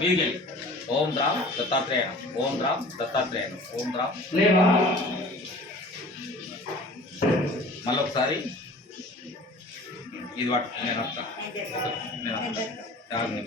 మీగిల్ ఓం రామ్ దత్తాత్రేయణ ఓం రామ్ దత్తాత్రేయణ ఓం రామ్ మళ్ళీ ఒకసారి ఇది వాటి నేను వస్తాను నేను వస్తాను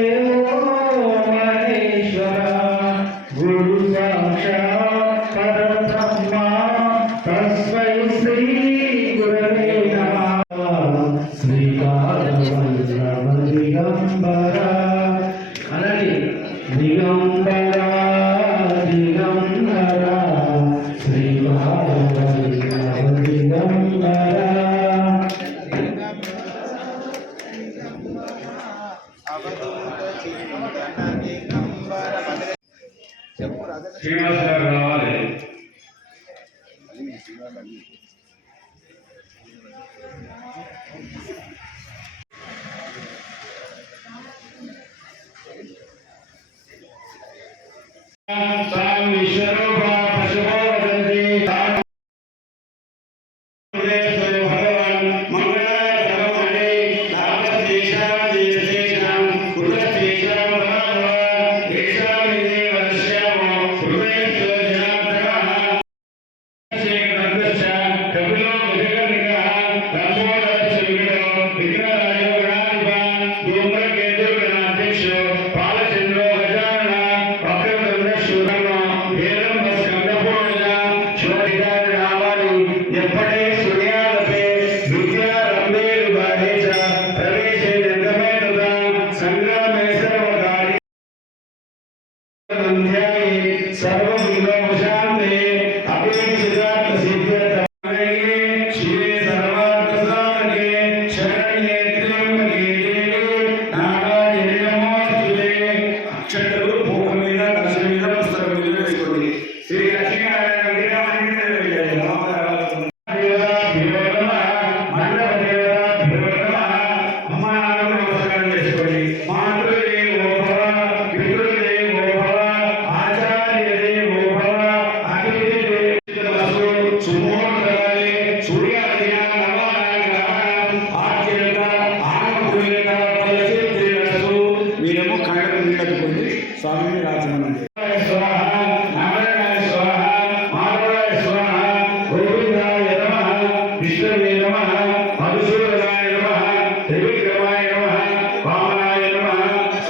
Sam Vishnu सर्व जिल्हा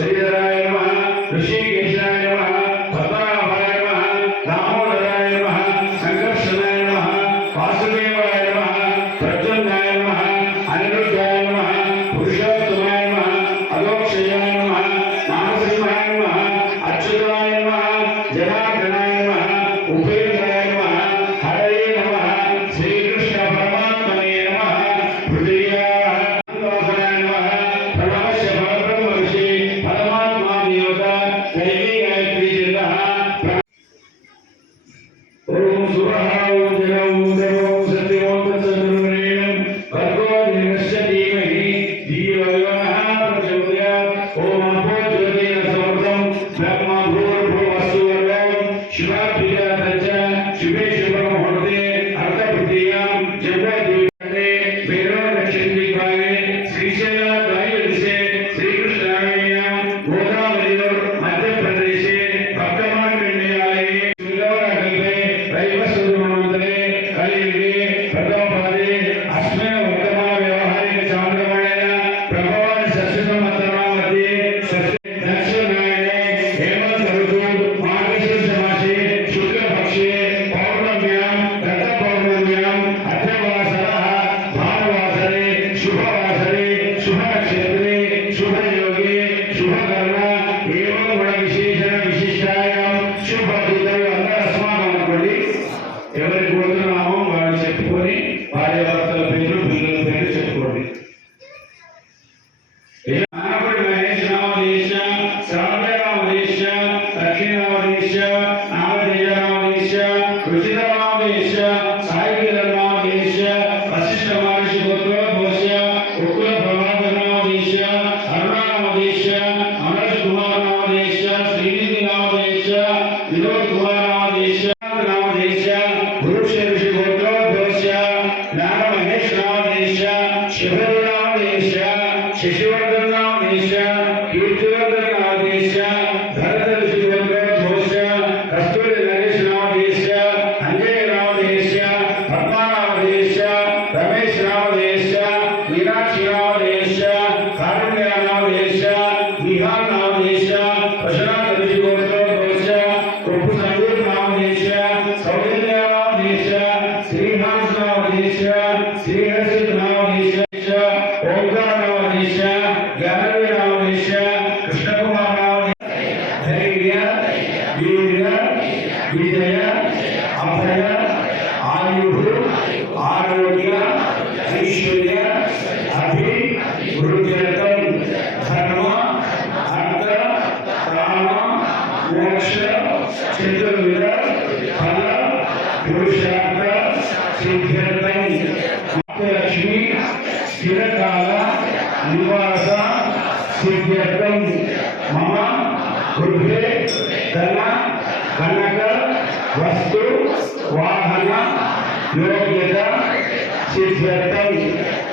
శ్రీధరాయ నమ ఋషికే చతుర్విధ ఫల పురుషార్థ సిద్ధ్యర్థం లక్ష్మి స్థిరకాల నివాస సిద్ధ్యర్థం మమ గృహే ధన కనక వస్తు వాహన యోగ్యత సిద్ధ్యర్థం